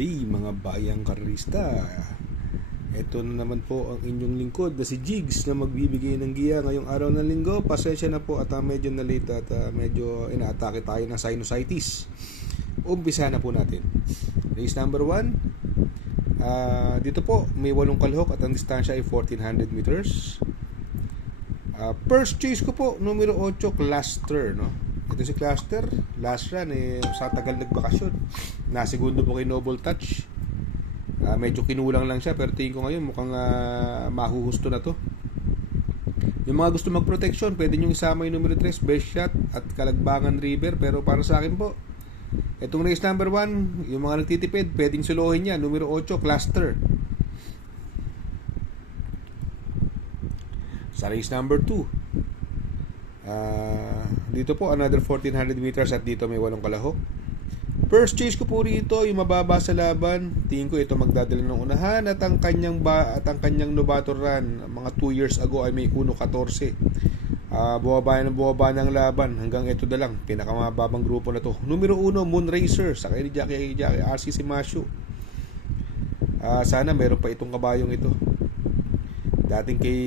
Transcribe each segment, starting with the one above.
day mga bayang karista. Ito na naman po ang inyong lingkod na si Jigs na magbibigay ng giya ngayong araw ng linggo. Pasensya na po at medyo na late at medyo inaatake tayo ng sinusitis. Umpisa na po natin. Race number 1. Dito po may 8 kalahok at ang distansya ay 1400 meters. First choice ko po numero 8, Cluster, no? Ito si Cluster, last run sa tagal nagbakasyon. Segundo po kay Noble Touch. Medyo kinulang lang siya pero tingin ko ngayon mukhang mahuhusto na to. Yung mga gusto mag-protection, pwede nyo isama yung numero 3, Best Shot at Kalagbangan River. Pero para sa akin po, itong race number 1, yung mga nagtitipid, pwedeng suluhin niya, numero 8, Cluster. Sa race number 2, dito po another 1400 meters at dito may 8 kalahok. First choice ko po rito yung mababa sa laban. Tingin ko ito magdadala ng unahan at ang kanyang novator run mga 2 years ago ay may 1.14. Buwaba ng laban hanggang ito na lang, pinakamababang grupo na to. Numero 1, Moonracer sa kay Jackie RC Simasio. Sana meron pa itong kabayong ito. Dating kay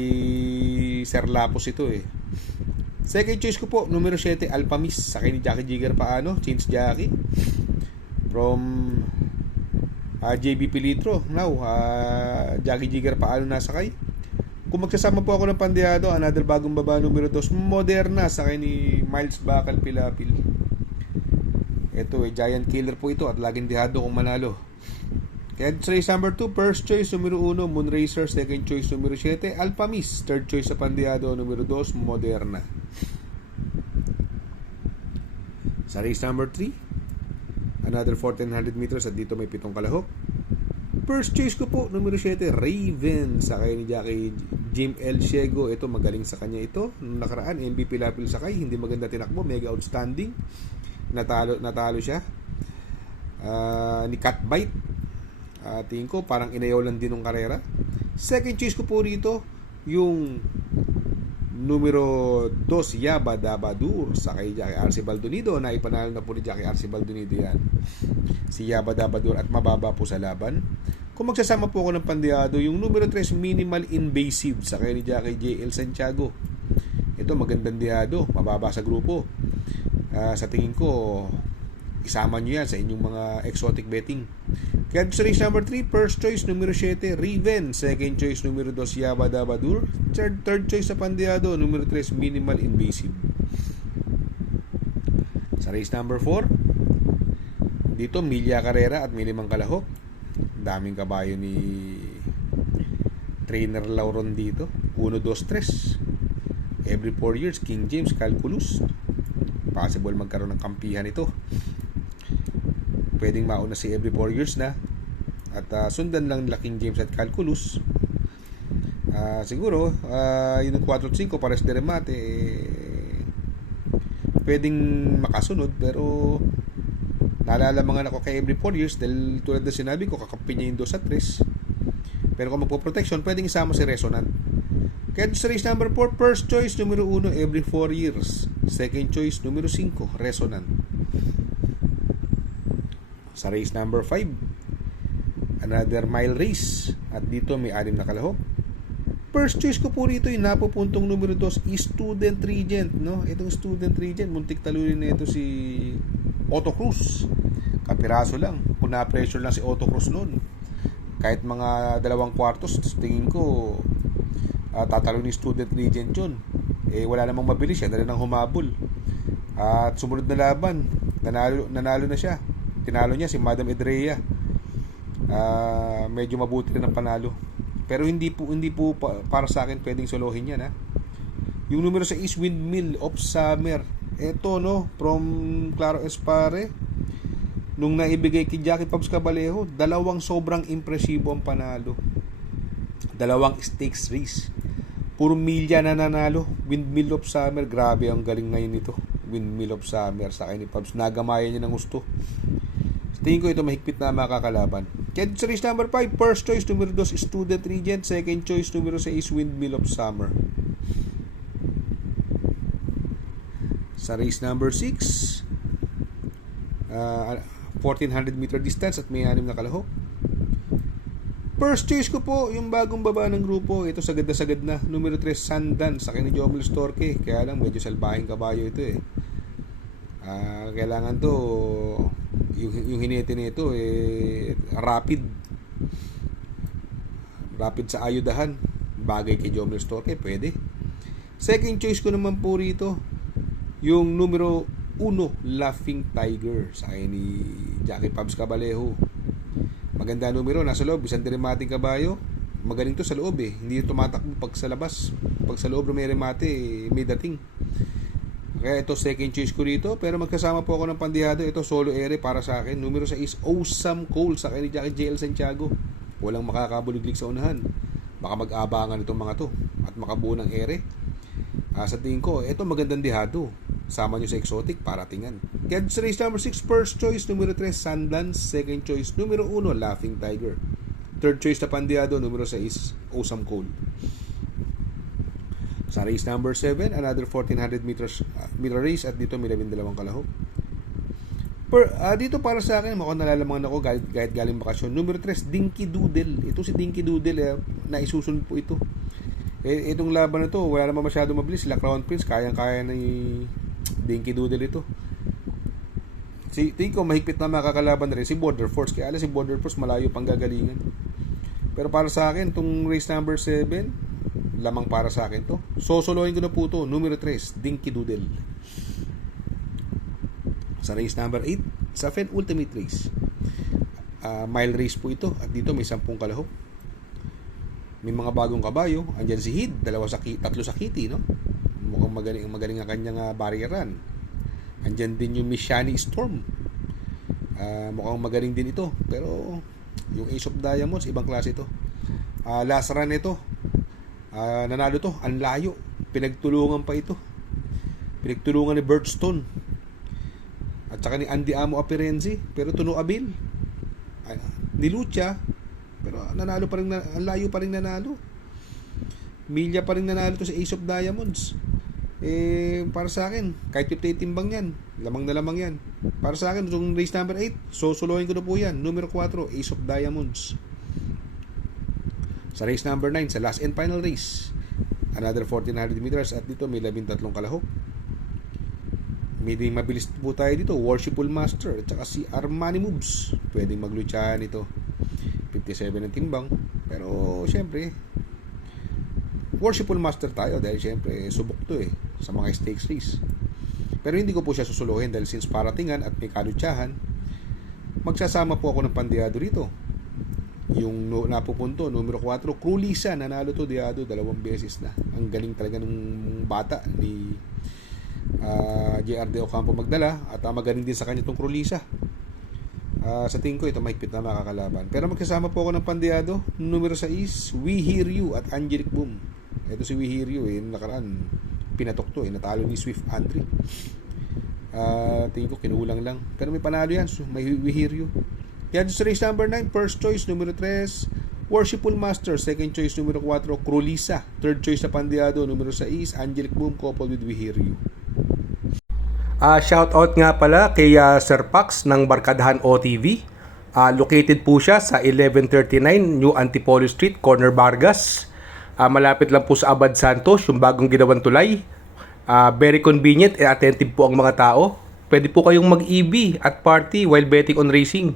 Sir Lapos ito Second choice ko po, numero 7, Alpamis sa kay ni Jackie Jigger Paano, Chains Jackie. From JB Pilitro. Now, Jackie Jigger Paano nasakay. Kung magsasama po ako ng pandeado, another bagong baba, numero 2, Moderna sa kay ni Miles Bakal Pilapil. Ito giant killer po ito at laging dihado kung manalo. Kaya sa race number 2, first choice numero 1, Moonracer. Second choice numero 7, Alpamis. Third choice sa pandeado, numero 2, Moderna. Sa race number 3, another 1400 meters at dito may 7 kalahok. First choice ko po, numero 7, Raven sa kay ni Jackie Jim L. Ciego. Ito magaling sa kanya ito. Nung nakaraan, MVP Lapil sakay, hindi maganda tinakbo, mega outstanding. Natalo siya. Ni Catbite. Tingin ko parang inayaw lang din ng karera. Second choice ko po rito yung numero 2, Yaba Dabadur sa kay Jackie RC Baldonido. Naipanalo na po ni Jackie RC Baldonido yan, si Yaba Dabadur, at mababa po sa laban. Kung magsasama po ako ng pandeado, yung numero 3, Minimal Invasive sa kay ni Jackie JL Santiago. Ito magandang diado, mababa sa grupo. Sa tingin ko isama nyo yan sa inyong mga exotic betting. Kaya sa race number 3, first choice numero 7, Raven. Second choice numero 2, Yaba Dabadur. Third choice sa pandeado, numero 3, Minimal Invasive. Sa race number 4, dito Milya Carrera at may 5 kalahok. Daming kabayo ni Trainer Lauron dito. 1, 2, 3. Every 4 years, King James Calculus. Possible magkaroon ng kampihan ito. Pwedeng mauna si every 4 years na. At sundan lang nila King James at Calculus. Siguro yung 4-5 pares de remate pwedeng makasunod, pero nalalamangan ako kay every 4 years dahil tulad na sinabi ko, kakampi niya yung 2 sa 3. Pero kung magpo-protection, pwedeng isama si Resonant. Kaya sa race number 4, first choice numero 1, every 4 years. Second choice numero 5, Resonant. Sa race number 5, another mile race at dito may 6 na kalahok. First choice ko po rito yung napupuntong numero 2, Student Regent, no? Itong Student Regent, muntik talunin na ito si Otto Cruz. Kapiraso lang. Kung na-pressure lang si Otto Cruz noon, kahit mga 2 kwartos, tingin ko tatalo ni Student Regent yun. Wala namang mabilis siya, dala nang humabol. At sumunod na laban, nanalo na siya. Tinalo niya si Madam Edrea. Medyo mabuti rin ang panalo. Pero hindi po para sa akin pwedeng solohin yan, Yung numero 6, Windmill of Summer. Ito, no, from Claro Espare. Nung naibigay kay Jackie Pabs Cabalejo, 2 sobrang impresibo ang panalo. 2 stakes race. Puro milya na nanalo. Windmill of Summer, grabe ang galing ngayon nito. Windmill of Summer sa kay ni Pabs. Nagamayan niya ng gusto. Tingin ko ito mahigpit na makakalaban. Kaya sa race number 5, first choice numero 2, Student Regent. Second choice numero 6, Windmill of Summer. Sa race number 6, 1400 meter distance at may 6 na kalahok. First choice ko po, yung bagong baba ng grupo. Ito sagad na. Numero 3, Sandan, sa akin ni Jomel Storke. Kaya lang, medyo salbahing kabayo ito eh. Kailangan to, yung hinete nito rapid sa ayudahan. Bagay kay Jomel Storke, pwede. Second choice ko naman po rito, yung numero 1, Laughing Tiger, sa akin ni Jackie Pabs Cabalejo. Maganda numero, nasa loob, isang dramatic kabayo. Magaling to sa loob eh. Hindi tumatakbo pag sa labas. Pag sa loob may remate, may dating. Kaya ito second choice ko rito. Pero magkasama po ako ng pandihado. Ito solo ere para sa akin. Numero 6, Awesome Cole, sa akin ni Jackie JL Santiago. Walang makakabuliglig sa unahan. Baka mag-abangan itong mga to at makabuo ng ere. Sa tingin ko, ito magandang dihado. Sama nyo sa exotic para tingnan. Kaya sa race number 6, first choice, numero 3, Sundance. Second choice, numero 1, Laughing Tiger. Third choice na pandiado, numero 6, Awesome Cole. Sa race number 7, another 1400 meter race at dito may 12 kalahok. Dito para sa akin, mukhang nalalamangan ako kahit galing bakasyon. Numero 3, Dinky Doodle. Ito si Dinky Doodle, na isusunod po ito. Itong laban na to, wala naman masyado mabilis. Sila Crown Prince, kayang-kaya ni Dinky Doodle ito. Tingin ko mahigpit na makakalaban na rin si Border Force. Kaya alam si Border Force malayo pang gagalingan. Pero para sa akin, itong race number 7, lamang para sa akin to. Sosolohin ko na po to. Numero 3, Dinky Doodle. Sa race number 8, sa Fed Ultimate Race. Mile race po ito. At dito may 10 kalahok. May mga bagong kabayo. Andyan si Hid, 3 sa Kitty, no? Mukhang magaling ang kanyang barrieran. Andyan din yung Miss Shani Storm. Mukhang magaling din ito. Pero yung Ace of Diamonds, ibang klase ito. Last run ito. Nanalo to. Ang layo. Pinagtulungan pa ito. Pinagtulungan ni Birchstone. At saka ni Andy Amo Apirenzi. Pero Tuno Abil. Ni Lucha. Pero nanalo pa rin, ang layo pa rin nanalo. Milya pa rin nanalo to sa Ace of Diamonds. Para sa akin, kahit 58 timbang yan, lamang na lamang yan. Para sa akin, itong race number 8, sosolohin ko na po yan. Numero 4, Ace of Diamonds. Sa race number 9, sa last and final race, another 1400 meters at dito may 13 kalahok. May mabilis po tayo dito, Worshipful Master at saka si Armani Moves. Pwedeng maglutsahan ito. 57 ang timbang. Pero syempre, Worshipful Master tayo dahil syempre subok to sa mga stakes race. Pero hindi ko po siya susuluhin dahil since paratingan at may kalutsahan, magsasama po ako ng pandiado rito. Yung napupunto, numero 4, Crulisa, nanalo to diado 2 beses na. Ang galing talaga ng bata ni JRD Ocampo magdala at magaling din sa kanya itong Crulisa. Sa tingin ko ito mahigpit na makakalaban. Pero magsasama po ako ng pandiado, numero 6, We Hear You at Angelic Boom. Ito si We Hear You nakaraan pinatok to natalo ni Swift Andre. Tingin ko kinulang lang. Pero may panalo yan, so may We Hear You. Yan sa race number 9, first choice numero 3, Worshipful Master. Second choice numero 4, Crulisa. Third choice na pandiado numero 6, Angelic Boom coupled with We Hear You. Shout out nga pala kay Sir Pax ng Barkadahan OTV. Located po siya sa 1139 New Antipolo Street, Corner Vargas. Malapit lang po sa Abad Santos, yung bagong ginawang tulay. Very convenient and attentive po ang mga tao. Pwede po kayong mag-EB at party while betting on racing.